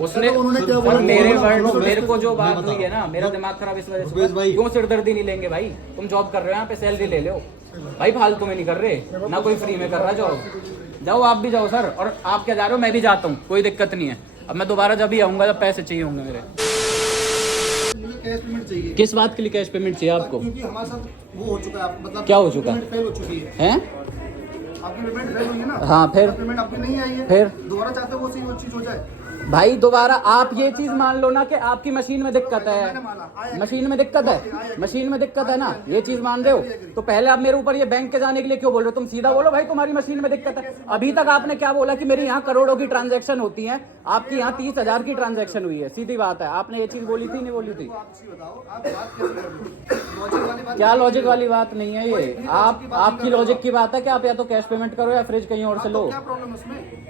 उसने उन्होंने क्या बोला? मेरे वर्ड मेरे को जो बात हुई है ना, मेरा दिमाग खराब इस वजह से हुआ। क्यों सिरदर्दी नहीं लेंगे भाई? तुम जॉब कर रहे हो यहाँ पे, सैलरी ले लो भाई, फालतू में नहीं कर रहे ना, कोई फ्री में कर रहा जॉब। जाओ आप भी जाओ सर, और आप क्या जा रहे हो, मैं भी जाता हूँ, कोई दिक्कत नहीं है। अब मैं दोबारा जब भी आऊँगा जब पैसे चाहिए होंगे मेरे। कैश पेमेंट चाहिए। किस बात के लिए कैश पेमेंट चाहिए आपको? क्योंकि हमारे साथ वो हो चुका है, मतलब क्या हो चुका है? फेल हो चुकी है। हैं? आपकी पेमेंट फेल हुई है ना? हाँ, फिर पेमेंट आपकी नहीं आई है, फिर दोबारा चाहते हो वो चीज हो जाए। भाई दोबारा आप ये चीज मान लो ना कि आपकी मशीन में दिक्कत है, मशीन में दिक्कत है, मशीन में दिक्कत है ना, ये चीज मान रहे हो? तो पहले आप मेरे ऊपर ये बैंक के जाने के लिए क्यों बोल रहे हो? तुम सीधा बोलो भाई तुम्हारी मशीन में दिक्कत है। अभी तक आपने क्या बोला कि मेरी यहाँ करोड़ों की ट्रांजैक्शन होती है, आपकी यहाँ 30,000 की ट्रांजैक्शन हुई है, सीधी बात है। आपने ये चीज बोली थी नहीं बोली थी? क्या लॉजिक वाली बात नहीं है ये, आपकी लॉजिक की बात है कि आप या तो कैश पेमेंट करो या फ्रिज कहीं और से लो। क्या प्रॉब्लम उसमें?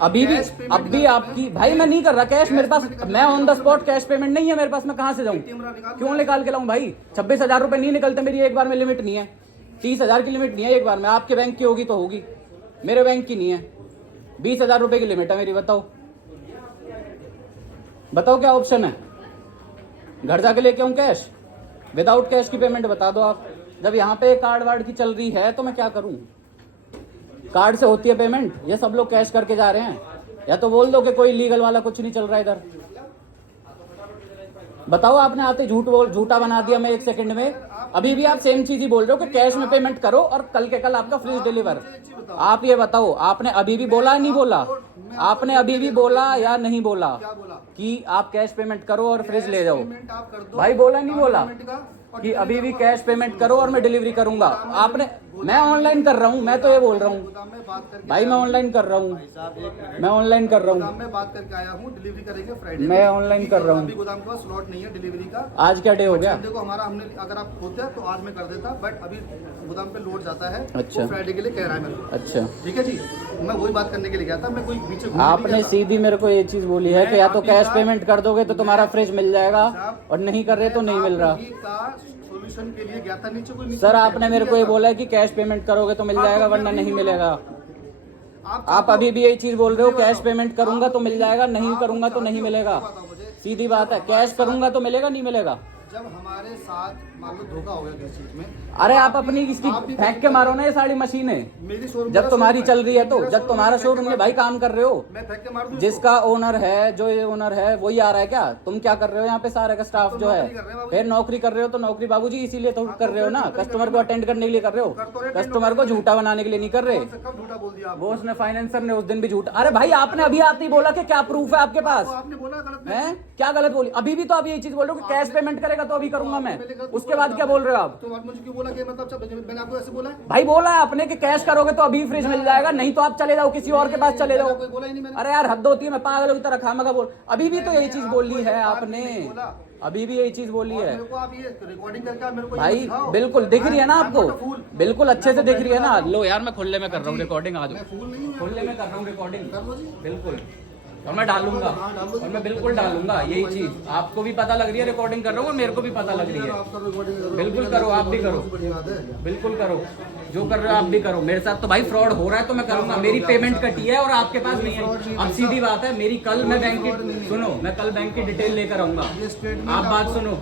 अभी भी अब भी आपकी भाई, मैं नहीं कर रहा कैश मेरे पास, मैं on the spot cash payment नहीं है मेरे पास, मैं कहाँ से जाऊँ? क्यों निकाल के लाऊं भाई? 26,000 रुपए नहीं निकलते मेरी एक बार में, लिमिट नहीं है, 30,000 की लिमिट नहीं है एक बार में। आपके बैंक की होगी तो होगी, मेरे बैंक की नहीं है। 20,000 रुपए की लिमिट है मेरी। बताओ बताओ क्या ऑप्शन है? घर जाके लेके आऊँ कैश? विदाउट कैश की पेमेंट बता दो आप। जब यहाँ पे कार्ड वार्ड की चल रही है तो मैं क्या करूँ? कार्ड से होती है पेमेंट, ये सब लोग कैश करके जा रहे हैं। या तो बोल दो कि कोई लीगल वाला कुछ नहीं चल रहा इधर। बताओ, आपने आते झूठा बना दिया मैं 1 सेकंड में। अभी भी आप सेम चीज ही बोल रहे हो कि कैश में पेमेंट करो और कल के कल आपका फ्रिज डिलीवर। आप ये बताओ, आपने अभी भी बोला नहीं बोला? आपने अभी भी बोला या नहीं बोला कि आप कैश पेमेंट करो और फ्रिज ले जाओ? भाई बोला नहीं बोला कि अभी भी कैश पेमेंट करो और मैं डिलीवरी करूंगा? आपने, मैं ऑनलाइन कर रहा हूँ, मैं तो ये बोल रहा हूँ भाई, मैं ऑनलाइन कर रहा हूँ, मैं ऑनलाइन कर रहा हूँ, मैं बात करके आया हूँ, डिलीवरी करेंगे फ्राइडे। मैं ऑनलाइन कर रहा हूँ। गोदाम के पास स्लॉट नहीं है डिलीवरी का। आज क्या डे हो गया? देखो हमारा, हमने अगर आप होते तो आज मैं कर देता, बट अभी गोदाम पे लोड जाता है। अच्छा, फ्राइडे के लिए कह रहा है मेरे। अच्छा ठीक है जी, मैं वही बात करने के लिए गया था, मैं कोई पीछे। आपने सीधी मेरे को ये चीज बोली है कि या तो कैश पेमेंट कर दोगे तो तुम्हारा फ्रिज मिल जाएगा, और नहीं कर रहे तो नहीं मिल रहा। सोल्यूशन के लिए गया था, नीचे कोई सर आपने मेरे को ये बोला है कि कैश पेमेंट करोगे तो मिल जाएगा वरना नहीं मिलेगा। आप अभी भी यही चीज बोल रहे हो, कैश पेमेंट करूंगा तो मिल जाएगा, नहीं करूंगा तो नहीं मिलेगा। सीधी बात है, कैश करूंगा तो मिलेगा, नहीं मिलेगा। जब हमारे साथ मान लो धोखा हो गया किसी चीज में, अरे आप अपनी इसकी फेंक के मारो ना ये सारी मशीनें, मेरी शोरूम जब तुम्हारी चल रही है तो, जब तुम्हारा शोरूम में भाई काम कर रहे हो, मैं फेंक के मार दूं? जिसका ओनर है, जो ये ओनर है वही आ रहा है क्या? तुम क्या कर रहे हो यहाँ पे? सारे का स्टाफ जो है, फिर नौकरी कर रहे हो तो नौकरी बाबूजी इसीलिए तो कर रहे हो ना, कस्टमर को अटेंड करने के लिए कर रहे हो, कस्टमर को झूठा बनाने के लिए नहीं कर रहे। कब झूठा बोल दिया? वो उसने फाइनेंसर ने उस दिन भी झूठा। अरे भाई आपने अभी आते ही बोला कि क्या प्रूफ है आपके पास? आपने बोला गलत है क्या गलत बोली? अभी भी तो आप यही चीज बोल रहे हो कि कैश पेमेंट करेगा तो अभी करूंगा मैं, उसके बाद क्या बोल रहे हो आप? तो आप मुझे क्यों बोला कि मतलब मैंने आपको ऐसे बोला? भाई बोला है आपने कि कैश करोगे तो अभी फ्रिज मिल जाएगा, नहीं तो आप चले जाओ किसी और के पास चले जाओ। बोला ही नहीं मैंने। अरे यार हद होती है, मैं पागलों की तरह खामखा बोल। अभी भी तो यही चीज बोली है आपने, अभी भी यही चीज बोली है आप ये रिकॉर्डिंग करके मेरे को भाई। बिल्कुल दिख रही है ना आपको, बिल्कुल अच्छे से दिख रही है ना। लो यार मैं खुले में कर रहा हूँ रिकॉर्डिंग, आ जाओ, खुले में कर रहा हूँ रिकॉर्डिंग बिल्कुल, और मैं डालूंगा, और मैं बिल्कुल डालूंगा यही चीज। आपको भी पता लग रही है रिकॉर्डिंग कर रहा हूँ और मेरे को भी पता लग रही है। बिल्कुल करो, आप भी करो, बिल्कुल करो, जो कर रहे हो आप भी करो। मेरे साथ तो भाई फ्रॉड हो रहा है तो मैं करूंगा। मेरी पेमेंट कटी है और आपके पास नहीं है। अब सीधी बात है मेरी, कल मैं बैंक की, सुनो मैं कल बैंक की डिटेल लेकर आऊंगा। आप बात सुनो,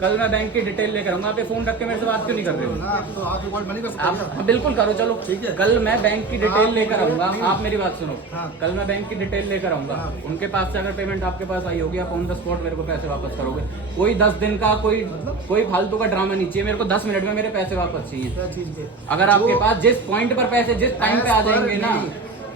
कल मैं बैंक की डिटेल लेकर आऊंगा। आप ये फोन रख के मेरे से बात क्यों नहीं कर रहे हो? आप बिल्कुल करो, चलो कल मैं बैंक की डिटेल लेकर आऊंगा। आप मेरी बात सुनो, कल मैं बैंक की डिटेल लेकर आऊंगा। उनके पास से अगर पेमेंट आपके पास आई होगी, आप ऑन द स्पॉट मेरे को पैसे वापस करोगे। कोई 10 दिन का कोई फालतू का ड्रामा नहीं चाहिए मेरे को। 10 मिनट में मेरे पैसे वापस चाहिए। अगर आपके पास जिस पॉइंट पर पैसे जिस टाइम पे आ जाएंगे ना,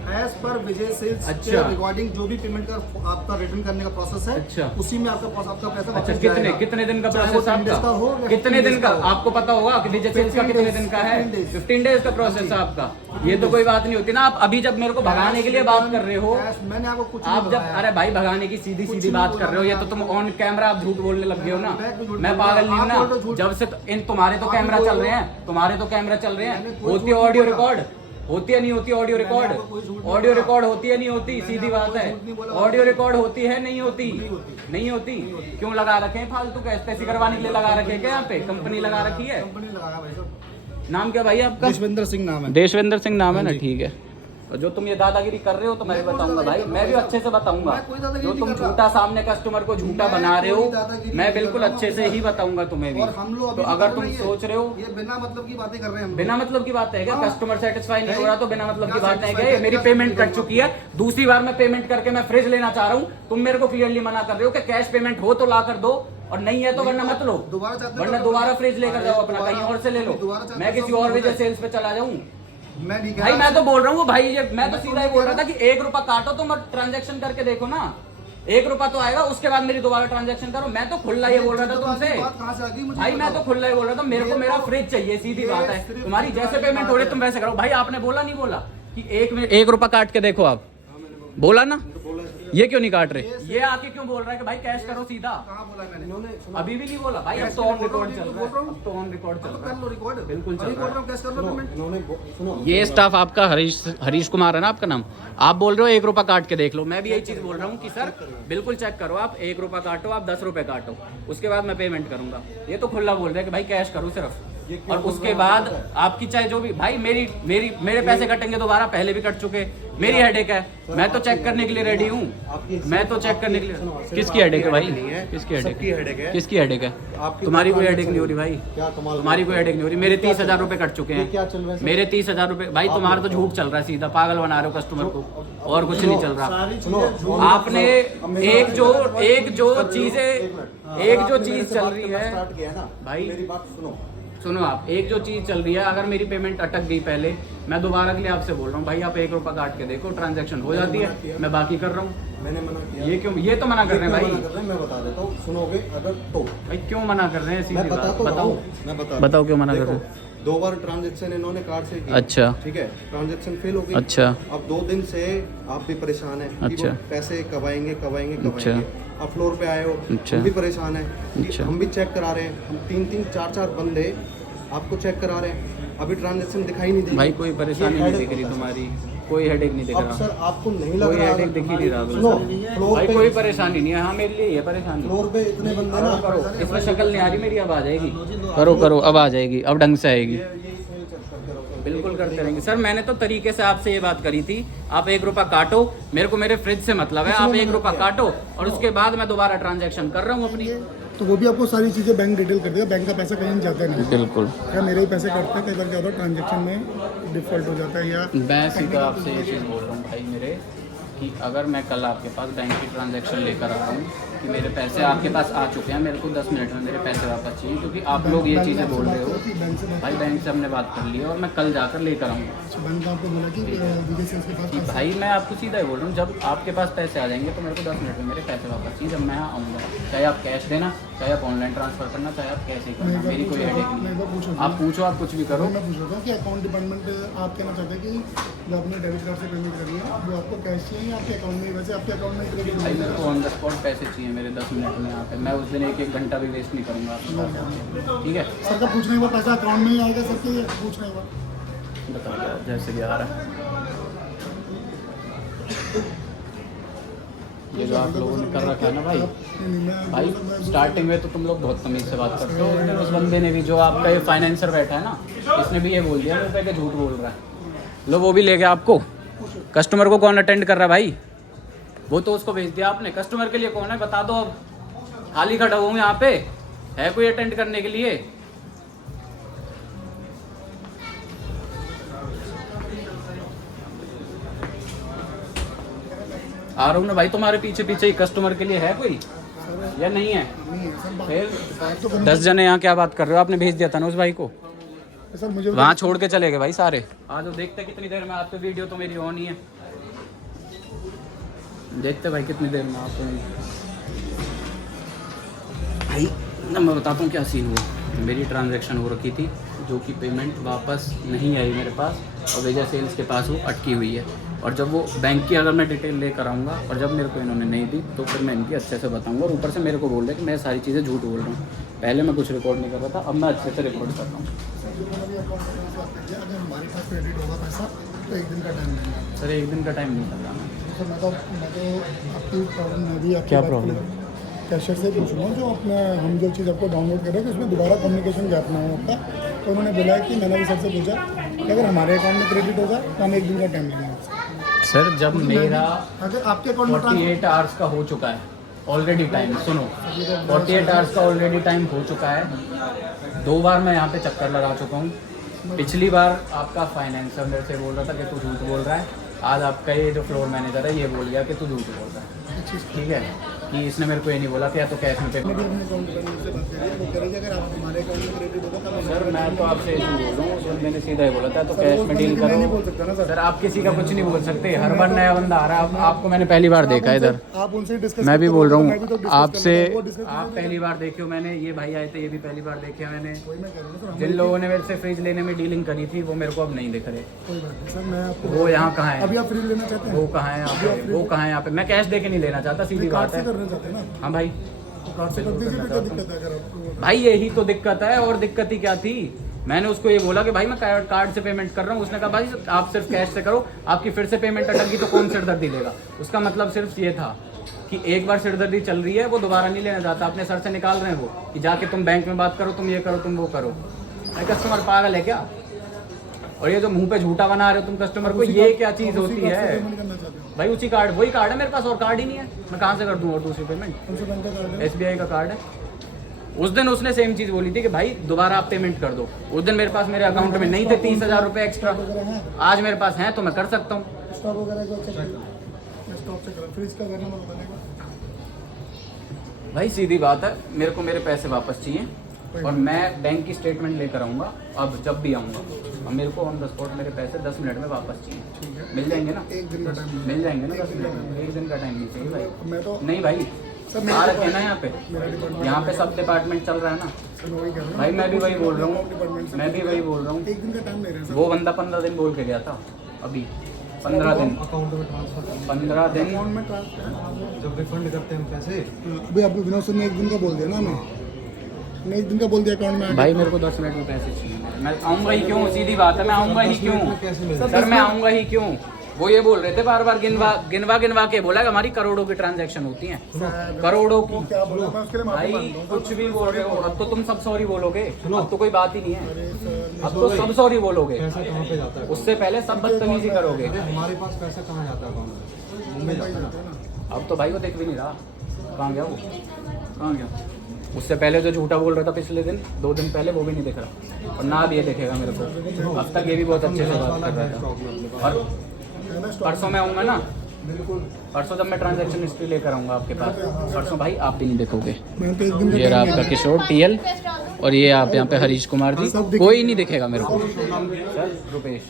एज पर विजय सेल्स रिकॉर्डिंग जो भी पेमेंट का आपका रिटर्न करने का प्रोसेस है, अच्छा, उसी में आपका पैसा अच्छा, कितने दिन का प्रोसेस आपका? कितने दिन का आपको पता होगा कि विजय सेल्स का कितने दिन का है? 15 डेज का प्रोसेस है आपका। ये तो कोई बात नहीं होती ना। आप अभी जब मेरे को भगाने के लिए बात कर रहे हो, मैंने आपको कुछ आप जब, अरे भाई भगाने की सीधी बात कर रहे हो, ये तो तुम ऑन कैमरा आप झूठ बोलने लग गए हो ना। मैं पागल नहीं हूँ ना, जब से तुम्हारे तो कैमरा चल रहे हैं, तुम्हारे तो कैमरा चल रहे हैं। होती है ऑडियो रिकॉर्ड, होती है नहीं होती ऑडियो रिकॉर्ड? ऑडियो रिकॉर्ड होती है नहीं होती? सीधी बात है, ऑडियो रिकॉर्ड होती है नहीं होती? नहीं होती। क्यों लगा रखे हैं फालतू? कैसे करवाने के लिए लगा रखे हैं क्या? यहाँ पे कंपनी लगा रखी है। नाम क्या भाई आपका? देशविंदर सिंह नाम है। देशविंदर सिंह नाम है ना, ठीक है। और जो तुम ये दादागिरी कर रहे हो तो मैं भी बताऊंगा भाई, मैं भी अच्छे से बताऊंगा। जो तुम झूठा सामने कस्टमर को झूठा बना रहे हो, मैं बिल्कुल अच्छे से ही बताऊंगा तुम्हें भी। तो अगर तुम सोच रहे हो ये बिना मतलब की बातें कर रहे हैं, बिना मतलब की बात है क्या? कस्टमर सेटिस्फाई नहीं हो रहा तो बिना मतलब की बात है क्या? मेरी पेमेंट कट चुकी है, दूसरी बार मैं पेमेंट करके मैं फ्रिज लेना चाह रहा हूँ, तुम मेरे को क्लियरली मना कर रहे हो कि कैश पेमेंट हो तो ला कर दो, और नहीं है तो वरना मत लो, वरना दोबारा फ्रिज लेकर जाओ अपना, कहीं और से ले लो, मैं किसी और विजय सेल्स पे चला जाऊँ। मैं नहीं भाई मैं तो बोल रहा हूँ भाई, ये मैं तो सीधा ही बोल रहा था कि 1 रुपया काटो, तुम ट्रांजेक्शन करके देखो ना, 1 रुपया तो आएगा, उसके बाद मेरी दोबारा ट्रांजेक्शन करो। मैं तो खुला ये बोल रहा था तुमसे भाई, मैं तो खुला ही बोल रहा था, मेरे को मेरा फ्रिज चाहिए, सीधी बात है। तुम्हारी जैसे पेमेंट हो रही तुम वैसे करो भाई। आपने बोला नहीं बोला कि 1 रुपया काट के देखो? आप बोला ना, ये क्यों नहीं काट रहे? ये आके क्यों बोल रहा है कि भाई कैश करो सीधा? कहाँ बोला मैंने? अभी भी नहीं बोला भाई, अब तो ऑन रिकॉर्ड चल रहा है, अब तो ऑन रिकॉर्ड चल रहा है, रिकॉर्ड बिल्कुल चल रहा है। है। ये स्टाफ आपका हरीश कुमार है ना आपका नाम, आप बोल रहे हो 1 रुपया काट के देख लो। मैं भी यही चीज बोल रहा हूँ कि सर बिल्कुल चेक करो, आप 1 रुपया काटो, आप 10 रुपए काटो, उसके बाद मैं पेमेंट करूंगा। ये तो खुला बोल रहे हैं कि भाई कैश करो सिर्फ, और उसके बाद आपकी चाहे जो भी भाई, मेरे पैसे कटेंगे दोबारा, पहले भी कट चुके, मेरी हेडेक है, मैं तो चेक करने के लिए रेडी हूँ, मैं तो चेक करने के लिए। किसकी हेडेक है भाई? किसकी हेडेक है? किसकी हेडेक है? तुम्हारी कोई हेडेक नहीं हो रही भाई, तुम्हारी कोई हेडेक नहीं हो रही। मेरे 30,000 रुपए कट चुके हैं, मेरे 30,000 रुपए भाई। तुम्हारा तो झूठ चल रहा है, सीधा पागल बना रहे हो कस्टमर को, और कुछ नहीं चल रहा। आपने एक जो चीज चल रही है भाई, सुनो आप, एक जो चीज चल रही है, अगर मेरी पेमेंट अटक गई पहले, मैं दोबारा के लिए आपसे बोल रहा हूँ भाई, आप 1 रुपया काट के देखो, ट्रांजैक्शन हो जाती है, मैं बाकी कर रहा हूँ। मैंने मना किया। ये क्यों, ये तो मना कर रहे हैं भाई, मैं बता देता हूँ, सुनोगे अगर तो। भाई क्यों मना कर रहे हैं? सीधी बात बताओ, बताओ क्यों मना कर रहे हैं? 2 बार ट्रांजैक्शन इन्होंने कार्ड से की। अच्छा, ठीक है, ट्रांजैक्शन फेल हो गई। अच्छा, अब 2 दिन से आप भी परेशान है। अच्छा, पैसे कब आएंगे कब आएंगे। अच्छा, आप फ्लोर पे आए हो, अच्छा, हम भी परेशान है। अच्छा, हम भी चेक करा रहे हैं, हम 3-3 4-4 बंदे आपको चेक करा रहे हैं, अभी ट्रांजैक्शन दिखाई नहीं दे भाई कोई परेशानी नहीं दिख रही तुम्हारी, कोई हेडेक नहीं दिख अब रहा सर आपको नहीं लग कोई रहा हेडेक दिख ही नहीं रहा सुनो, बिल्कुल। फ्लोर भाई पे कोई परेशानी नहीं है, हाँ मेरे लिए ये परेशानी। फ्लोर पे इतने बंदे ना, करो, इसमें शक्ल नहीं आ रही मेरी, अब आ जाएगी, करो अब आ जाएगी, अब ढंग से आएगी, बिल्कुल करते रहेंगे सर। मैंने तो तरीके से आपसे ये बात करी थी, आप 1 रुपया काटो, मेरे को मेरे फ्रिज से मतलब है, आप 1 रुपया काटो, और उसके बाद मैं दोबारा ट्रांजैक्शन कर रहा हूँ अपनी। तो वो भी आपको सारी चीज़ें बैंक डिटेल कर देगा, बैंक का पैसा कहीं नहीं जाता नहीं। बिल्कुल, क्या मेरे ही पैसे कटते हैं, कई बार क्या होता है ट्रांजेक्शन में डिफॉल्ट हो जाता है, या मैं सीधा आपसे ये चीज़ बोल रहा हूँ भाई मेरे, कि अगर मैं कल आपके पास बैंक की ट्रांजैक्शन लेकर आ रहा हूँ कि मेरे पैसे आपके पास आ चुके हैं, मेरे को 10 मिनट में मेरे पैसे वापस चाहिए, क्योंकि आप लोग ये चीज़ें बोल रहे हो भाई, बैंक से हमने बात कर ली है और मैं कल जाकर लेकर आऊँगा। बैंक आपको बोला कि विजय सेल्स के पास कि भाई मैं आपको सीधा ही बोल रहा हूँ, जब आपके पास पैसे आ जाएंगे तो मेरे को 10 मिनट में मेरे पैसे वापस चाहिए, जब मैं यहाँ आऊँगा, चाहे आप कैश देना, चाहे आप ऑनलाइन ट्रांसफर करना, चाहे आप कैसे करना, मेरी कोई हेडेक नहीं है। आप पूछो, आप कुछ भी करो। मैं पूछ रहा था कि अकाउंट डिपार्टमेंट आप कहना चाहते हैं कि जो आपने डेबिट कार्ड से पेमेंट करनी है वो आपको कैश चाहिए या आपके अकाउंट में? वैसे आपके अकाउंट में क्रेडिट भाई मेरे को ऑन द स्पॉट पैसे चाहिए मेरे 10 मिनट में यहाँ पे, मैं उस दिन 1 घंटा भी वेस्ट नहीं करूँगा आपके पास, ठीक है सर? का पूछने के बाद पैसा अकाउंट में ही आएगा सर के पूछने के बाद? बताओ जैसे भी आ रहा है। ये जो आप लोगों ने कर रखा है ना भाई स्टार्टिंग में तो तुम लोग बहुत तमीज़ से बात करते हो, उस बंदे ने भी, जो आपका ये फाइनेंसर बैठा है ना, इसने भी ये बोल दिया मुँह पे कि झूठ बोल रहा है। लो वो भी ले गया आपको, कस्टमर को कौन अटेंड कर रहा है भाई? वो तो उसको भेज दिया आपने, कस्टमर के लिए कौन है बता दो? अब खाली खड़ा हूँ यहाँ पे, है कोई अटेंड करने के लिए? आ रहा हूँ ना भाई तुम्हारे पीछे पीछे ही, कस्टमर के लिए है कोई या नहीं है? फिर 10 जने यहाँ क्या बात कर रहे हो? आपने भेज दिया था ना उस भाई को, सर मुझे वहाँ छोड़ के चले गए भाई सारे। आज देखते कितनी देर में आपको, वीडियो तो मेरी ऑन ही है, देखते भाई कितनी देर में आपको भाई। मैं बताता हूँ क्या सीन हुआ। मेरी ट्रांजैक्शन हो रखी थी, जो कि पेमेंट वापस नहीं आई मेरे पास, और विजय सेल्स के पास वो अटकी हुई है, और जब वो बैंक की अगर मैं डिटेल लेकर आऊँगा, और जब मेरे को इन्होंने नहीं दी, तो फिर मैं इनकी अच्छे से बताऊँगा। और ऊपर से मेरे को बोल रहे हैं कि मैं सारी चीज़ें झूठ बोल रहा हूँ, पहले मैं कुछ रिकॉर्ड नहीं कर रहा था, अब मैं अच्छे से रिकॉर्ड कर रहा हूँ। अगर हमारे पास क्रेडिट होगा पैसा तो 1 दिन का टाइम लगेगा सर 1 दिन का टाइम नहीं लगा ना सर। मैं तो आपकी प्रॉब्लम में भी क्या प्रॉब्लम? कैशियर से पूछ रहा हूँ, जो अपना हम जो चीज़ आपको डाउनलोड कर रहे हैं कि उसमें दोबारा कम्युनिकेशन गैप ना हो आपका। तो उन्होंने बोला है कि मैंने भी सबसे पूछा कि अगर हमारे अकाउंट में क्रेडिट होगा तो हम 1 दिन का टाइम लेंगे आपसे। सर जब मेरा अगर आपके अकाउंट में 48 आवर्स का हो चुका है ऑलरेडी टाइम, सुनो 48 आवर्स का ऑलरेडी टाइम हो चुका है। 2 बार मैं यहाँ पे चक्कर लगा चुका हूँ। पिछली बार आपका फाइनेंसर मेरे से बोल रहा था कि तू झूठ बोल रहा है, आज आपका ये जो फ्लोर मैनेजर है ये बोल गया कि तू झूठ बोल रहा है। ठीक है कि इसने मेरे को ये नहीं बोला कि या तो कैश में पेमेंट। सर मैं तो आपसे ये बोल रहा हूँ, सर मैंने सीधा ही बोला था तो कैश में डील करो। सर आप किसी का कुछ नहीं बोल सकते, हर बार नया बंदा आ रहा है। आपको मैंने पहली बार देखा है इधर, आप उनसे डिस्कस, मैं भी बोल रहा हूँ तो आपसे, आप पहली बार देखे हो, मैंने ये भाई आए थे ये भी पहली बार देखे मैंने। जिन लोगों ने मेरे से फ्रिज लेने में डीलिंग करी थी वो मेरे को अब नहीं दिख रहे। कोई बात नहीं सर, मैं आपको वो यहाँ कहाँ है, अभी आप फ्रिज लेना चाहते हैं, वो कहाँ है यहाँ पे, वो कहाँ है यहाँ पे। मैं कैश दे के नहीं लेना चाहता, सीधी बात है। करना चाहते हैं ना, हाँ भाई कार्ड से कर दीजिए, फिर क्या दिक्कत है अगर आपको। भाई यही तो दिक्कत है, और दिक्कत ही क्या थी। मैंने उसको ये बोला कि भाई मैं कार्ड से पेमेंट कर रहा हूँ, उसने कहा भाई आप सिर्फ कैश से करो, आपकी फिर से पेमेंट अटकी तो कौन सिरदर्दी लेगा। उसका मतलब सिर्फ ये था कि एक बार सिरदर्दी चल रही है वो दोबारा नहीं लेना चाहता, अपने सर से निकाल रहे हैं वो कि जाके तुम बैंक में बात करो, तुम ये करो, तुम वो करो। कस्टमर पागल है क्या? और ये जो मुंह पे झूठा बना रहे हो तुम कस्टमर को, ये क्या चीज होती है भाई? उसी कार्ड, वही कार्ड है मेरे पास, और कार्ड ही नहीं है, मैं कहाँ से कर दूँ और दूसरी पेमेंट? SBI का कार्ड है। उस दिन उसने सेम चीज बोली थी कि भाई दोबारा आप पेमेंट कर दो। उस दिन मेरे पास मेरे अकाउंट में नहीं थे 30,000 रुपये एक्स्ट्रा, आज मेरे पास हैं तो मैं कर सकता हूँ। स्टॉक वगैरह को चेक करो, स्टॉक चेक करो, फ्रिज का करना बनेगा भाई सीधी बात है, मेरे को मेरे पैसे वापस चाहिए और मैं बैंक की स्टेटमेंट लेकर आऊँगा अब जब भी आऊँगा। अब मेरे को ऑन द स्पॉट मेरे पैसे 10 मिनट में वापस चाहिए। मिल जाएंगे ना? एक दिन का टाइम मिल जाएंगे ना 10 मिनट में? एक दिन का टाइम नहीं चाहिए भाई। मैं तो नहीं भाई, आ रखे हैं ना यहाँ पे, यहाँ पे सब डिपार्टमेंट चल रहा है ना भाई। मैं भी वही बोल रहा हूँ, मैं भी वही बोल रहा हूँ। एक दिन का टाइम ले रहे हैं सर। वो बंदा 15 दिन बोल के गया था, अभी 15 दिन, अकाउंट में ट्रांसफर 15 दिन अकाउंट में ट्रांसफर, जब रिफंड करते हैं पैसे। अभी आपको विनोद सर ने एक दिन का बोल दिया ना, मैं एक दिन का बोल दिया अकाउंट में। भाई मेरे को 10 मिनट में पैसे चाहिए, मैं आऊँगा ही क्यों? सीधी बात है, मैं आऊँगा ही क्यों सर? मैं आऊँगा ही क्यों? वो ये बोल रहे थे बार बार गिनवा के बोला कि हमारी करोड़ों की ट्रांजैक्शन होती हैं, करोड़ों की। क्या बोला मैं उसके लिए माफी भाई मांगता हूं। कुछ भी बोल रहे हो, अब तो तुम सब सॉरी बोलोगे, अब तो कोई बात ही नहीं है, अब तो सब सॉरी बोलोगे, पैसा कहाँ पे जाता है? उससे पहले सब बदतमीजी करोगे। हमारे पास पैसा कहाँ जाता है अकाउंट में? मुंबई जाता है ना। अब तो भाई वो दिख भी नहीं रहा, कहाँ गया वो, कहाँ गया? उससे पहले जो झूठा बोल रहा था पिछले दिन 2 दिन पहले, वो भी नहीं दिख रहा और ना अब ये दिखेगा मेरे को। अब तक ये भी बहुत अच्छे से बात कर रहा था। और परसों मैं आऊँगा ना, परसों जब मैं ट्रांजैक्शन हिस्ट्री लेकर आऊँगा आपके पास, परसों भाई आप भी नहीं देखोगे। मैं तो एक दिन का ये रहा आपका किशोर TL और ये आप यहाँ पे हरीश कुमार जी, कोई नहीं दिखेगा मेरे को। सर रुपेश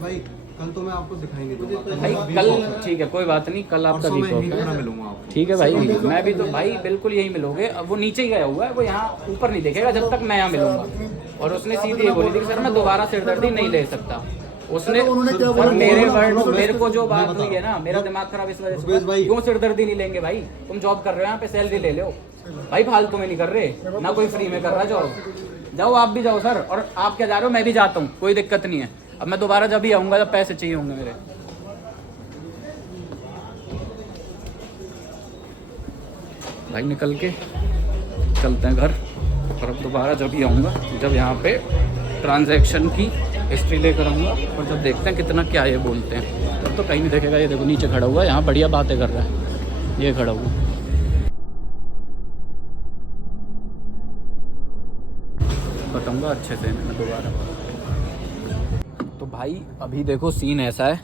भाई कल तो मैं आपको दिखाई नहीं दूंगा भाई, कल ठीक है कोई बात नहीं, कल आपका वीक ऑफ है, मिलूंगा आपको। ठीक है भाई। मैं भी तो भाई बिल्कुल यही मिलोगे। अब वो नीचे ही गया हुआ है, वो यहाँ ऊपर नहीं देखेगा जब तक मैं यहाँ मिलूंगा। और उसने सीधी ये बोली थी कि सर मैं दोबारा सिरदर्दी नहीं ले सकता। उसने सर मेरे वर्ड, मेरे को जो बात हुई है ना, मेरा दिमाग खराब इस वजह से। क्यों सिरदर्दी नहीं लेंगे भाई? तुम जॉब कर रहे हो यहाँ पे, सैलरी ले लो भाई, फालतू में नहीं कर रहे ना, कोई फ्री में कर रहा जॉब। जाओ आप भी जाओ सर, और आप क्या जा रहे हो, मैं भी जाता हूँ, कोई दिक्कत नहीं है। अब मैं दोबारा जब भी आऊँगा जब पैसे चाहिए होंगे मेरे। भाई निकल के चलते हैं घर, और अब दोबारा जब भी आऊँगा, जब यहाँ पे ट्रांजैक्शन की हिस्ट्री लेकर आऊँगा, और जब देखते हैं कितना क्या ये बोलते हैं, तब तो कहीं नहीं देखेगा। ये देखो नीचे खड़ा हुआ है, यहाँ बढ़िया बातें कर रहा है, ये खड़ा हुआ। बताऊँगा अच्छे से मैं दोबारा। तो भाई अभी देखो सीन ऐसा है,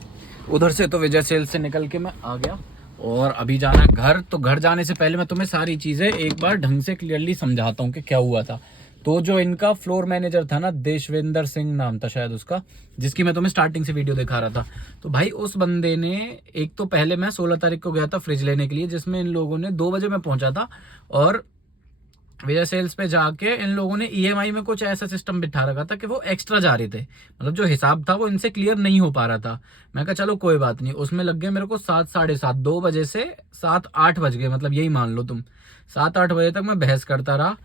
उधर से तो विजय सेल्स से निकल के मैं आ गया, और अभी जाना है घर। तो घर जाने से पहले मैं तुम्हें सारी चीज़ें एक बार ढंग से क्लियरली समझाता हूँ कि क्या हुआ था। तो जो इनका फ्लोर मैनेजर था ना, देशविंदर सिंह नाम था शायद उसका, जिसकी मैं तुम्हें स्टार्टिंग से वीडियो दिखा रहा था। तो भाई उस बंदे ने, एक तो पहले मैं 16 तारीख को गया था फ्रिज लेने के लिए, जिसमें इन लोगों ने 2 बजे मैं पहुंचा था, और विजय सेल्स पे जाके इन लोगों ने EMI में कुछ ऐसा सिस्टम बिठा रखा था कि वो एक्स्ट्रा जा रहे थे, मतलब जो हिसाब था वो इनसे क्लियर नहीं हो पा रहा था। मैं कहा चलो कोई बात नहीं, उसमें लग गए मेरे को 7 साढ़े 7, 2 बजे से 7-8 बज गए, मतलब यही मान लो तुम 7-8 बजे तक मैं बहस करता रहा।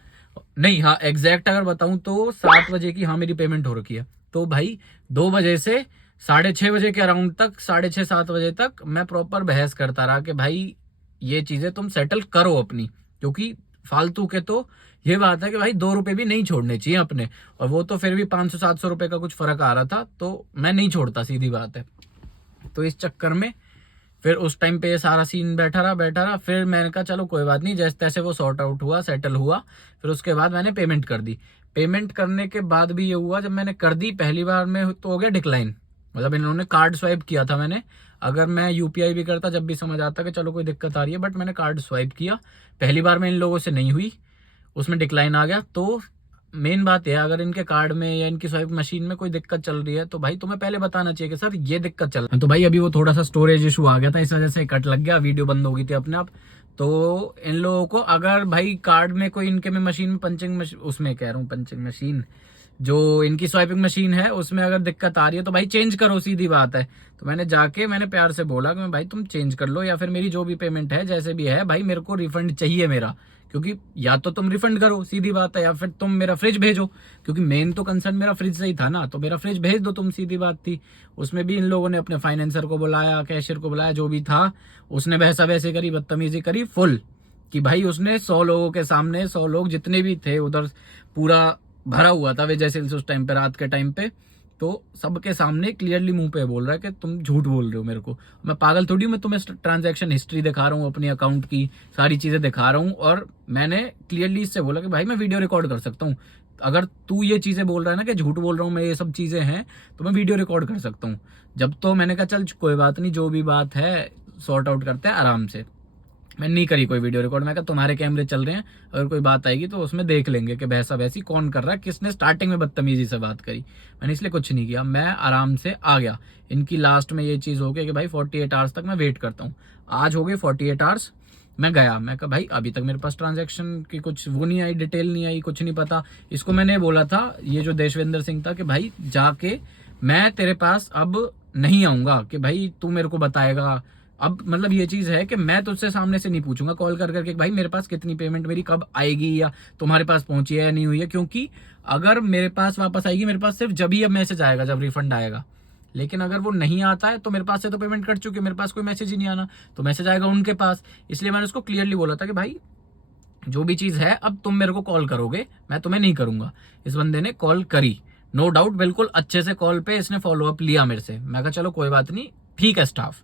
नहीं हाँ, एग्जैक्ट अगर बताऊं तो 7 बजे की हाँ मेरी पेमेंट हो रखी है। तो भाई 2 बजे से 6:30 बजे के अराउंड तक, 6:30-7 बजे तक मैं प्रॉपर बहस करता रहा कि भाई ये चीजें तुम सेटल करो अपनी, क्योंकि फालतू के तो ये बात है कि भाई 2 रुपए भी नहीं छोड़ने चाहिए अपने, और वो तो फिर भी 500-700 रुपए का कुछ फर्क आ रहा था, तो मैं नहीं छोड़ता, सीधी बात है। तो इस चक्कर में फिर उस टाइम पे ये सारा सीन बैठा रहा। फिर मैंने कहा चलो कोई बात नहीं, जैसे तैसे वो सॉर्ट आउट हुआ, सेटल हुआ। फिर उसके बाद मैंने पेमेंट कर दी। पेमेंट करने के बाद भी ये हुआ, जब मैंने कर दी पहली बार में तो हो गया डिक्लाइन, मतलब इन्होंने कार्ड स्वाइप किया था मैंने। अगर मैं यूपीआई भी करता जब भी समझ आता कि चलो कोई दिक्कत आ रही है, बट मैंने कार्ड स्वाइप किया। पहली बार में इन लोगों से नहीं हुई, उसमें डिक्लाइन आ गया। तो मेन बात है, अगर इनके कार्ड में या इनकी स्वाइप मशीन में कोई दिक्कत चल रही है तो भाई तुम्हें पहले बताना चाहिए कि सर ये दिक्कत चल रही है। तो भाई अभी वो थोड़ा सा स्टोरेज इशू आ गया था, इस वजह से कट लग गया, वीडियो बंद हो गई थी अपने आप। तो इन लोगों को अगर भाई कार्ड में कोई इनके में मशीन में पंचिंग मशीन जो इनकी स्वाइपिंग मशीन है उसमें अगर दिक्कत आ रही है तो भाई चेंज करो, सीधी बात है। तो मैंने प्यार से बोला कि भाई तुम चेंज कर लो, या फिर मेरी जो भी पेमेंट है जैसे भी है भाई मेरे को रिफंड चाहिए मेरा, क्योंकि या तो तुम रिफंड करो सीधी बात है, या फिर तुम मेरा फ्रिज भेजो, क्योंकि मेन तो कंसर्न मेरा फ्रिज से ही था ना। तो मेरा फ्रिज भेज दो तुम, सीधी बात थी। उसमें भी इन लोगों ने अपने फाइनेंसर को बुलाया, कैशियर को बुलाया, जो भी था उसने बहसा वैसे करी, बदतमीजी करी फुल, कि भाई उसने 100 लोगों के सामने, 100 लोग जितने भी थे उधर, पूरा भरा हुआ था विजय सेल्स उस टाइम पे, रात के टाइम पे। तो सबके सामने क्लियरली मुंह पे बोल रहा है कि तुम झूठ बोल रहे हो मेरे को। मैं पागल थोड़ी हूं, मैं तुम्हें ट्रांजैक्शन हिस्ट्री दिखा रहा हूँ, अपनी अकाउंट की सारी चीजें दिखा रहा हूँ। और मैंने क्लियरली इससे बोला कि भाई मैं वीडियो रिकॉर्ड कर सकता हूँ, अगर तू ये चीजें बोल रहा है ना कि झूठ बोल रहा हूँ मैं, ये सब चीजें हैं, तो मैं वीडियो रिकॉर्ड कर सकता हूँ। जब तो मैंने कहा चल कोई बात नहीं, जो भी बात है सॉर्ट आउट करते हैं आराम से। मैंने नहीं करी कोई वीडियो रिकॉर्ड। मैं कहा तुम्हारे कैमरे चल रहे हैं, अगर कोई बात आएगी तो उसमें देख लेंगे कि भैसा वैसी कौन कर रहा है, किसने स्टार्टिंग में बदतमीजी से बात करी। मैंने इसलिए कुछ नहीं किया, मैं आराम से आ गया। इनकी लास्ट में ये चीज़ हो गई कि भाई 48 आवर्स तक मैं वेट करता हूँ। आज हो गए 48 आवर्स, मैं गया। मैं कहा भाई अभी तक मेरे पास ट्रांजैक्शन की कुछ वो नहीं आई, डिटेल नहीं आई, कुछ नहीं पता। इसको मैंने बोला था, ये जो देशविंदर सिंह था, कि भाई जाके मैं तेरे पास अब नहीं आऊँगा कि भाई तू मेरे को बताएगा। अब मतलब ये चीज है कि मैं तुझसे सामने से नहीं पूछूंगा कॉल कर करके भाई मेरे पास कितनी पेमेंट मेरी कब आएगी, या तुम्हारे पास पहुंची है या नहीं हुई है, क्योंकि अगर मेरे पास वापस आएगी, मेरे पास सिर्फ जब ही अब मैसेज आएगा, जब रिफंड आएगा। लेकिन अगर वो नहीं आता है तो मेरे पास से तो पेमेंट कट चुकी है, मेरे पास कोई मैसेज ही नहीं आना, तो मैसेज आएगा उनके पास। इसलिए मैंने उसको क्लियरली बोला था कि भाई जो भी चीज है अब तुम मेरे को कॉल करोगे, मैं तुम्हें नहीं करूंगा। इस बंदे ने कॉल करी, नो डाउट, बिल्कुल अच्छे से कॉल पे इसने फॉलोअप लिया मेरे से। मैं कहा चलो कोई बात नहीं, ठीक है स्टाफ,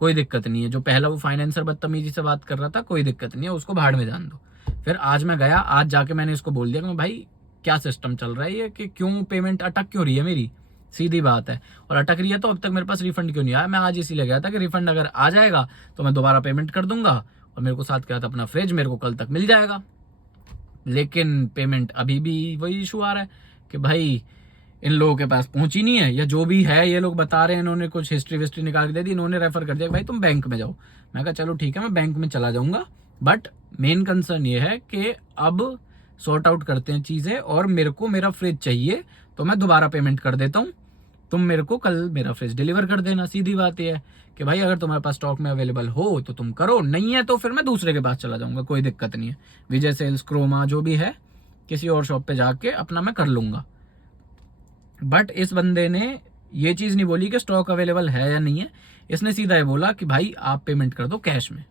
कोई दिक्कत नहीं है। जो पहला वो फाइनेंसर बदतमीजी से बात कर रहा था, कोई दिक्कत नहीं है, उसको भाड़ में जान दो। फिर आज मैं गया, आज जाके मैंने इसको बोल दिया कि भाई क्या सिस्टम चल रहा है ये, कि क्यों पेमेंट अटक क्यों रही है मेरी, सीधी बात है। और अटक रही है तो अब तक मेरे पास रिफंड क्यों नहीं आया। मैं आज इसीलिए गया था कि रिफंड अगर आ जाएगा तो मैं दोबारा पेमेंट कर दूंगा, और मेरे को साथ क्या था अपना फ्रिज, मेरे को कल तक मिल जाएगा। लेकिन पेमेंट अभी भी वही इशू आ रहा है कि भाई इन लोगों के पास पहुंची नहीं है, या जो भी है ये लोग बता रहे हैं, इन्होंने कुछ हिस्ट्री विस्ट्री निकाल के दे दी, इन्होंने रेफर कर दिया कि भाई तुम बैंक में जाओ। मैं कहा चलो ठीक है, मैं बैंक में चला जाऊंगा, बट मेन कंसर्न ये है कि अब सॉर्ट आउट करते हैं चीजें, और मेरे को मेरा फ्रिज चाहिए, तो मैं दोबारा पेमेंट कर देता हूँ, तुम मेरे को कल मेरा फ्रिज डिलीवर कर देना। सीधी बात यह है कि भाई अगर तुम्हारे पास स्टॉक में अवेलेबल हो तो तुम करो, नहीं है तो फिर मैं दूसरे के पास चला जाऊंगा, कोई दिक्कत नहीं है। विजय सेल्स, क्रोमा, जो भी है, किसी और शॉप पे जाके अपना मैं कर लूंगा। बट इस बंदे ने ये चीज नहीं बोली कि स्टॉक अवेलेबल है या नहीं है, इसने सीधा ये बोला कि भाई आप पेमेंट कर दो कैश में।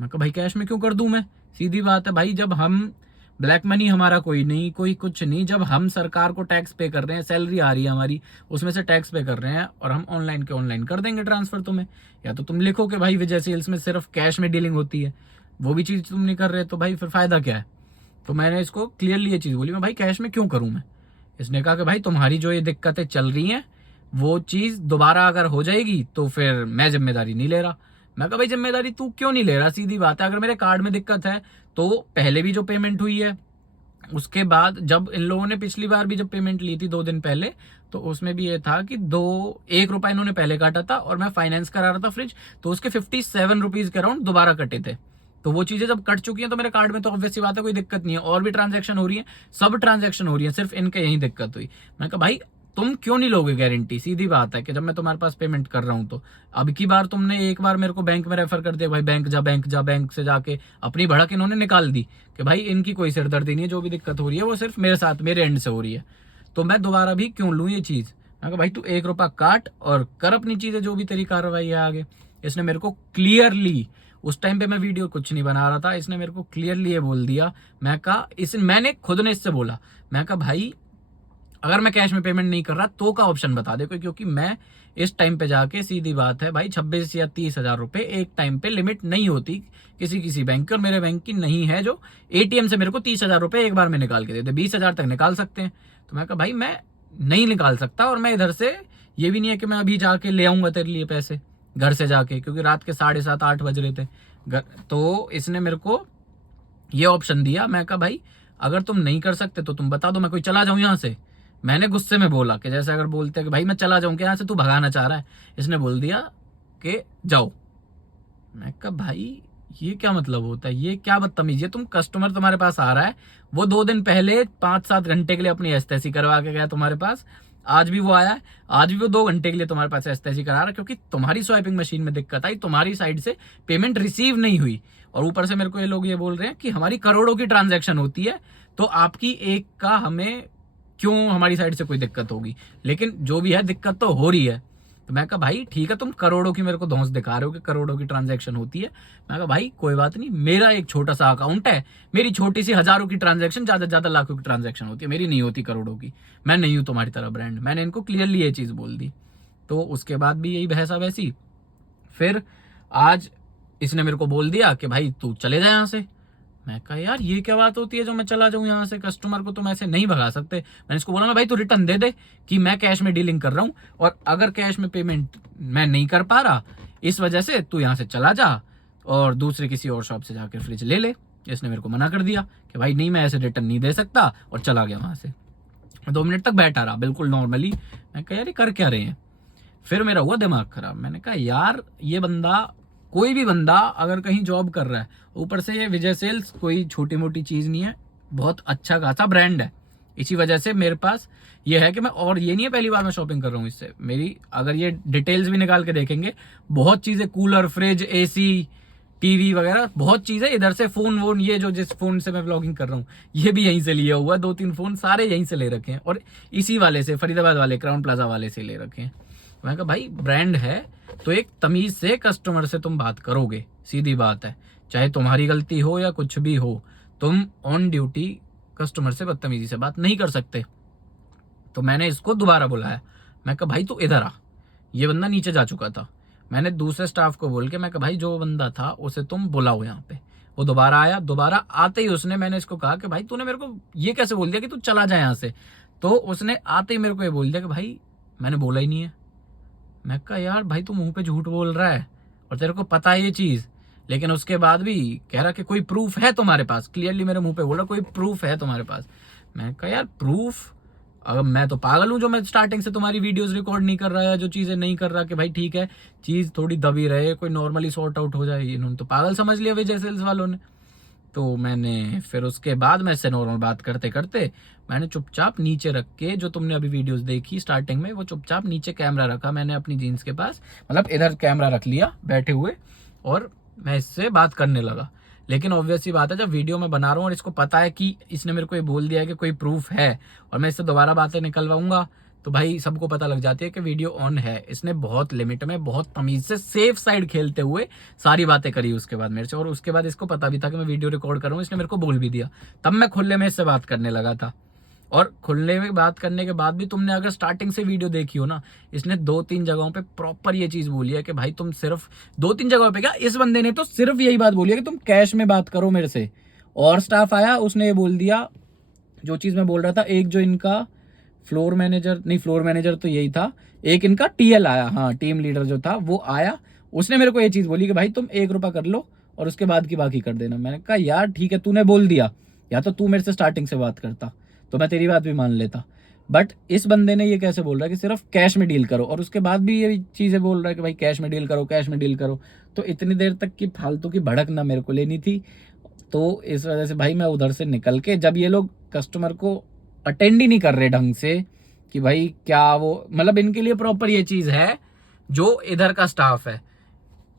मैं कहा भाई कैश में क्यों कर दूं मैं, सीधी बात है भाई, जब हम ब्लैक मनी हमारा कोई नहीं, कोई कुछ नहीं, जब हम सरकार को टैक्स पे कर रहे हैं, सैलरी आ रही है हमारी, उसमें से टैक्स पे कर रहे हैं, और हम ऑनलाइन के ऑनलाइन कर देंगे ट्रांसफर तुम्हें। या तो तुम लिखो कि भाई विजय सेल्स में सिर्फ कैश में डीलिंग होती है, वो भी चीज तुम नहीं कर रहे, तो भाई फिर फायदा क्या है। तो मैंने इसको क्लियरली ये चीज बोली, मैं भाई कैश में क्यों करूं मैं। इसने कहा कि भाई तुम्हारी जो ये दिक्कतें चल रही हैं वो चीज दोबारा अगर हो जाएगी तो फिर मैं जिम्मेदारी नहीं ले रहा। मैं कहा भाई जिम्मेदारी तू क्यों नहीं ले रहा, सीधी बात है, अगर मेरे कार्ड में दिक्कत है तो पहले भी जो पेमेंट हुई है, उसके बाद जब इन लोगों ने पिछली बार भी जब पेमेंट ली थी 2 दिन पहले, तो उसमें भी ये था कि 1 रुपया इन्होंने पहले काटा था, और मैं फाइनेंस करा रहा था फ्रिज, तो उसके 57 रुपीज के अराउंड दोबारा कटे थे। तो वो चीजें जब कट चुकी हैं तो मेरे कार्ड में तो ऑब्वियस सी बात है कोई दिक्कत नहीं है, और भी ट्रांजैक्शन हो रही है, सब ट्रांजैक्शन हो रही है, सिर्फ इनके यही दिक्कत हुई। मैं कहा भाई तुम क्यों नहीं लोगे गारंटी, सीधी बात है कि जब मैं तुम्हारे पास पेमेंट कर रहा हूं तो। अब की बार तुमने एक बार मेरे को बैंक में रेफर कर दिया, भाई बैंक जा, बैंक से जाके अपनी भड़क इन्होंने निकाल दी कि भाई इनकी कोई सिरदर्दी नहीं है, जो भी दिक्कत हो रही है वो सिर्फ मेरे साथ, मेरे एंड से हो रही है, तो मैं दोबारा भी क्यों लूं ये चीज। मैं कहा भाई तू 1 रुपया काट और कर अपनी चीजें, जो भी तेरी कार्रवाई है आगे। इसने मेरे को क्लियरली, उस टाइम पे मैं वीडियो कुछ नहीं बना रहा था, इसने मेरे को क्लियरली ये बोल दिया। मैंने खुद ने इससे बोला, मैं कहा भाई अगर मैं कैश में पेमेंट नहीं कर रहा तो का ऑप्शन बता दे कोई, क्योंकि मैं इस टाइम पे जाके, सीधी बात है भाई, 26 या 30 हजार रुपए एक टाइम पे लिमिट नहीं होती किसी बैंक की, और मेरे बैंक की नहीं है जो एटीएम से मेरे को 30 हजार रुपए एक बार में निकाल के देते। 20 हजार तक निकाल सकते हैं। तो मैं कहा भाई मैं नहीं निकाल सकता, और मैं इधर से ये भी नहीं है कि मैं अभी जाके ले आऊंगा तेरे लिए पैसे घर से जाके, क्योंकि रात के 7:30 8 बज रहे थे। तो इसने मेरे को ये ऑप्शन दिया। मैं कहा भाई अगर तुम नहीं कर सकते तो तुम बता दो, मैं कोई चला जाऊं यहाँ से। मैंने गुस्से में बोला कि जैसे अगर बोलते कि भाई मैं चला जाऊं, कि यहाँ से तू भगाना चाह रहा है। इसने बोल दिया कि जाओ। मैं कहा भाई ये क्या मतलब होता है, ये क्या बदतमीजी है। तुम कस्टमर तुम्हारे पास आ रहा है, वो 2 दिन पहले 5-7 घंटे के लिए अपनी एस्तेसी करवा के गया तुम्हारे पास, आज भी वो आया है, आज भी वो 2 घंटे के लिए तुम्हारे पास एस्तेसी करा रहा है, क्योंकि तुम्हारी स्वाइपिंग मशीन में दिक्कत आई, तुम्हारी साइड से पेमेंट रिसीव नहीं हुई। और ऊपर से मेरे को ये लोग ये बोल रहे हैं कि हमारी करोड़ों की ट्रांजैक्शन होती है, तो आपकी एक का हमें क्यों हमारी साइड से कोई दिक्कत होगी, लेकिन जो भी है दिक्कत तो हो रही है। तो मैं कहा भाई ठीक है, तुम करोड़ों की मेरे को धौंस दिखा रहे हो कि करोड़ों की ट्रांजैक्शन होती है। मैं कहा भाई कोई बात नहीं, मेरा एक छोटा सा अकाउंट है, मेरी छोटी सी हजारों की ट्रांजैक्शन, ज्यादा से ज्यादा लाखों की ट्रांजैक्शन होती है, मेरी नहीं होती करोड़ों की। मैं नहीं हूं तुम्हारी तरह ब्रांड। मैंने इनको क्लियरली ये चीज बोल दी। तो उसके बाद भी यही बहसा वैसी। फिर आज इसने मेरे को बोल दिया कि भाई तू चले जा यहाँ से। मैं कहा यार ये क्या बात होती है जो मैं चला जाऊं यहाँ से, कस्टमर को तुम ऐसे नहीं भगा सकते। मैंने इसको बोला मैं भाई तू रिटर्न दे दे कि मैं कैश में डीलिंग कर रहा हूँ, और अगर कैश में पेमेंट मैं नहीं कर पा रहा इस वजह से तू यहाँ से चला जा और दूसरे किसी और शॉप से जाकर फ्रिज ले ले। इसने मेरे को मना कर दिया कि भाई नहीं मैं ऐसे रिटर्न नहीं दे सकता, और चला गया वहां से। 2 मिनट तक बैठा रहा बिल्कुल नॉर्मली। मैं कहा यार ये कर क्या रहे हैं। फिर मेरा हुआ दिमाग खराब। मैंने कहा यार ये बंदा, कोई भी बंदा अगर कहीं जॉब कर रहा है, ऊपर से ये विजय सेल्स कोई छोटी मोटी चीज नहीं है, बहुत अच्छा खासा ब्रांड है। इसी वजह से मेरे पास ये है कि मैं, और ये नहीं है पहली बार मैं शॉपिंग कर रहा हूँ इससे। मेरी अगर ये डिटेल्स भी निकाल के देखेंगे, बहुत चीजें, कूलर, फ्रिज, एसी, टीवी वगैरह बहुत चीजें, इधर से फोन वोन, ये जो जिस फोन से मैं व्लॉगिंग कर रहा हूँ ये भी यहीं से लिया हुआ। 2-3 फोन सारे यहीं से ले रखे हैं, और इसी वाले से, फरीदाबाद वाले क्राउन प्लाजा वाले से ले रखे हैं। मैं कहा भाई ब्रांड है तो एक तमीज से कस्टमर से तुम बात करोगे, सीधी बात है। चाहे तुम्हारी गलती हो या कुछ भी हो, तुम ऑन ड्यूटी कस्टमर से बदतमीजी से बात नहीं कर सकते। तो मैंने इसको दोबारा बुलाया। मैं कहा भाई तू इधर आ। ये बंदा नीचे जा चुका था। मैंने दूसरे स्टाफ को बोल के मैं कहा भाई जो बंदा था उसे तुम बुलाओ यहाँ पे। वो दोबारा आया। दोबारा आते ही उसने, मैंने इसको कहा कि भाई तूने मेरे को ये कैसे बोल दिया कि तू चला जाए यहाँ से। तो उसने आते ही मेरे को ये बोल दिया कि भाई मैंने बोला ही नहीं है। मैं कहा यार भाई तू मुंह पे झूठ बोल रहा है और तेरे को पता है ये चीज, लेकिन उसके बाद भी कह रहा कि कोई प्रूफ है तुम्हारे पास। क्लियरली मेरे मुंह पे बोल रहा कोई प्रूफ है तुम्हारे पास। मैं कहा यार प्रूफ, अगर मैं तो पागल हूं जो मैं स्टार्टिंग से तुम्हारी वीडियोस रिकॉर्ड नहीं कर रहा है, जो चीजें नहीं कर रहा कि भाई ठीक है चीज थोड़ी दबी रहे, कोई नॉर्मली सॉर्ट आउट हो जाए। इन्होंने तो पागल समझ लिया विजय सेल्स वालों ने। तो मैंने फिर उसके बाद मैं इससे नॉर्मल बात करते करते मैंने चुपचाप नीचे रख के, जो तुमने अभी वीडियोस देखी स्टार्टिंग में, वो चुपचाप नीचे कैमरा रखा मैंने अपनी जीन्स के पास, मतलब इधर कैमरा रख लिया बैठे हुए, और मैं इससे बात करने लगा। लेकिन ऑब्वियस सी बात है जब वीडियो में बना रहा हूँ और इसको पता है कि इसने मेरे को ये बोल दिया है कि कोई प्रूफ है और मैं इससे दोबारा बातें निकलवाऊंगा, तो भाई सबको पता लग जाती है कि वीडियो ऑन है। इसने बहुत लिमिट में, बहुत तमीज से, सेफ साइड खेलते हुए सारी बातें करी उसके बाद मेरे से। और उसके बाद इसको पता भी था कि मैं वीडियो रिकॉर्ड कर रहा हूँ, इसने मेरे को बोल भी दिया। तब मैं खुले में इससे बात करने लगा था। और खुले में बात करने के बाद भी तुमने अगर स्टार्टिंग से वीडियो देखी हो ना, इसने 2-3 जगहों पे प्रॉपर ये चीज बोली है कि भाई तुम सिर्फ 2-3 जगहों पे क्या, इस बंदे ने तो सिर्फ यही बात बोली है कि तुम कैश में बात करो मेरे से। और स्टाफ आया उसने ये बोल दिया जो चीज मैं बोल रहा था। एक जो इनका फ्लोर मैनेजर तो यही था, एक इनका टीएल आया, हाँ टीम लीडर जो था वो आया, उसने मेरे को ये चीज बोली कि भाई तुम 1 रुपया कर लो और उसके बाद की बाकी कर देना। मैंने कहा यार ठीक है तूने बोल दिया, या तो तू मेरे से स्टार्टिंग से बात करता तो मैं तेरी बात भी मान लेता, बट इस बंदे ने ये कैसे बोल रहा है कि सिर्फ कैश में डील करो, और उसके बाद भी ये चीजें बोल रहा है कि भाई कैश में डील करो, कैश में डील करो। तो इतनी देर तक की फालतू की भड़क ना मेरे को लेनी थी। तो इस वजह से भाई मैं उधर से निकल के, जब ये लोग कस्टमर को अटेंड ही नहीं कर रहे ढंग से कि भाई क्या वो, मतलब इनके लिए प्रॉपर ये चीज है। जो इधर का स्टाफ है,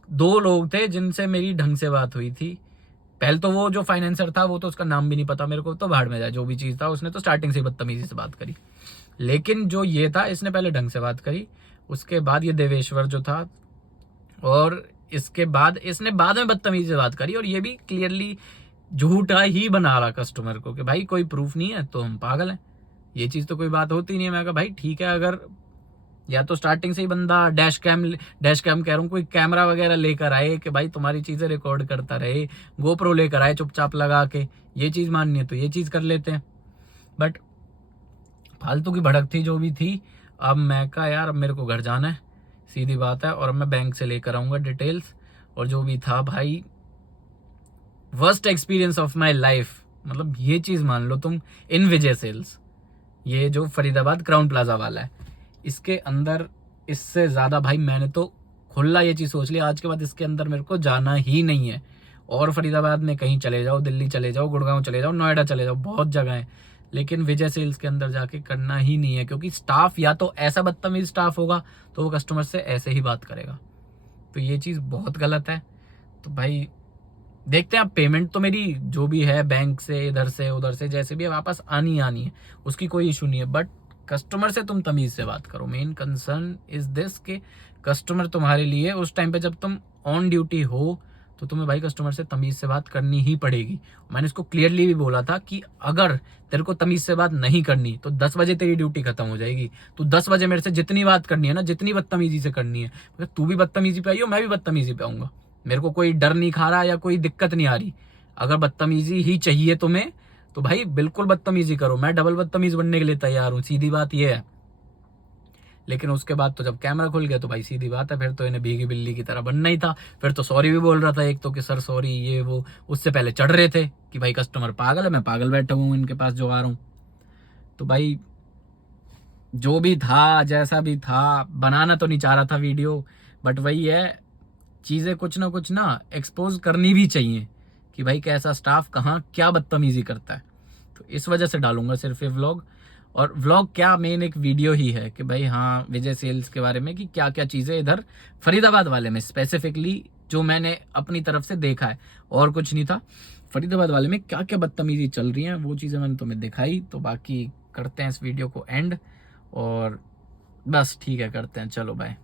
2 लोग थे जिनसे मेरी ढंग से बात हुई थी। पहले तो वो जो फाइनेंसर था वो तो उसका नाम भी नहीं पता मेरे को, तो भाड़ में जाए जो भी चीज था, उसने तो स्टार्टिंग से बदतमीजी से बात करी। लेकिन जो ये था इसने पहले ढंग से बात करी, उसके बाद ये देवेश्वर जो था, और इसके बाद इसने बाद में बदतमीजी से बात करी। और ये भी क्लियरली झूठा ही बना रहा कस्टमर को कि भाई कोई प्रूफ नहीं है तो हम पागल हैं। ये चीज़ तो कोई बात होती नहीं है। मैं कहा भाई ठीक है, अगर या तो स्टार्टिंग से ही बंदा डैश कैम कह रहा हूँ, कोई कैमरा वगैरह लेकर आए कि भाई तुम्हारी चीज़ें रिकॉर्ड करता रहे, गोप्रो लेकर आए चुपचाप लगा के, ये चीज़ माननी है तो ये चीज़ कर लेते हैं। बट फालतू की भड़क थी जो भी थी। अब मैं कहा यार अब मेरे को घर जाना है, सीधी बात है, और अब मैं बैंक से लेकर आऊँगा डिटेल्स। और जो भी था भाई, worst experience of my life. मतलब ये चीज़ मान लो तुम, इन विजय सेल्स, ये जो फरीदाबाद क्राउन प्लाजा वाला है, इसके अंदर इससे ज़्यादा भाई मैंने तो खुला ये चीज़ सोच लिया आज के बाद इसके अंदर मेरे को जाना ही नहीं है। और फरीदाबाद में कहीं चले जाओ, दिल्ली चले जाओ, गुड़गांव चले जाओ, नोएडा चले जाओ, बहुत जगह है, लेकिन विजय सेल्स के अंदर जाके करना ही नहीं है। क्योंकि स्टाफ या तो ऐसा बदतमीज स्टाफ होगा तो वो कस्टमर से ऐसे ही बात करेगा, तो ये चीज़ बहुत गलत है। तो भाई देखते हैं, अब पेमेंट तो मेरी जो भी है बैंक से, इधर से उधर से, जैसे भी है वापस आनी है, उसकी कोई इशू नहीं है। बट कस्टमर से तुम तमीज़ से बात करो। मेन कंसर्न इज दिस कि कस्टमर तुम्हारे लिए उस टाइम पे जब तुम ऑन ड्यूटी हो तो तुम्हें भाई कस्टमर से तमीज़ से बात करनी ही पड़ेगी। मैंने इसको क्लियरली भी बोला था कि अगर तेरे को तमीज़ से बात नहीं करनी तो 10 बजे तेरी ड्यूटी खत्म हो जाएगी। तो 10 बजे मेरे से जितनी बात करनी है ना, जितनी बदतमीजी से करनी है, अगर तू भी बदतमीजी पे आई हो, मैं भी बदतमीजी पे आऊँगा। मेरे को कोई डर नहीं खा रहा या कोई दिक्कत नहीं आ रही। अगर बदतमीजी ही चाहिए तुम्हें तो भाई बिल्कुल बदतमीजी करो, मैं डबल बदतमीज बनने के लिए तैयार हूँ, सीधी बात ये है। लेकिन उसके बाद तो जब कैमरा खुल गया तो भाई सीधी बात है, फिर तो इन्हें भीगी बिल्ली की तरह बनना ही था। फिर तो सॉरी भी बोल रहा था एक तो कि सर सॉरी ये वो, उससे पहले चढ़ रहे थे कि भाई कस्टमर पागल है, मैं पागल बैठा हूँ इनके पास जो आ रहा हूँ। तो भाई जो भी था, जैसा भी था, बनाना तो नहीं चाह रहा था वीडियो, बट वही है, चीज़ें कुछ ना एक्सपोज करनी भी चाहिए कि भाई कैसा स्टाफ कहाँ क्या बदतमीजी करता है। तो इस वजह से डालूंगा सिर्फ ये व्लॉग। और व्लॉग क्या, मेन एक वीडियो ही है कि भाई हाँ विजय सेल्स के बारे में कि क्या क्या चीज़ें इधर फरीदाबाद वाले में स्पेसिफिकली जो मैंने अपनी तरफ से देखा है, और कुछ नहीं था। फरीदाबाद वाले में क्या क्या बदतमीजी चल रही हैं वो चीज़ें मैंने तुम्हें दिखाई। तो बाकी करते हैं इस वीडियो को एंड, और बस ठीक है करते हैं, चलो बाय।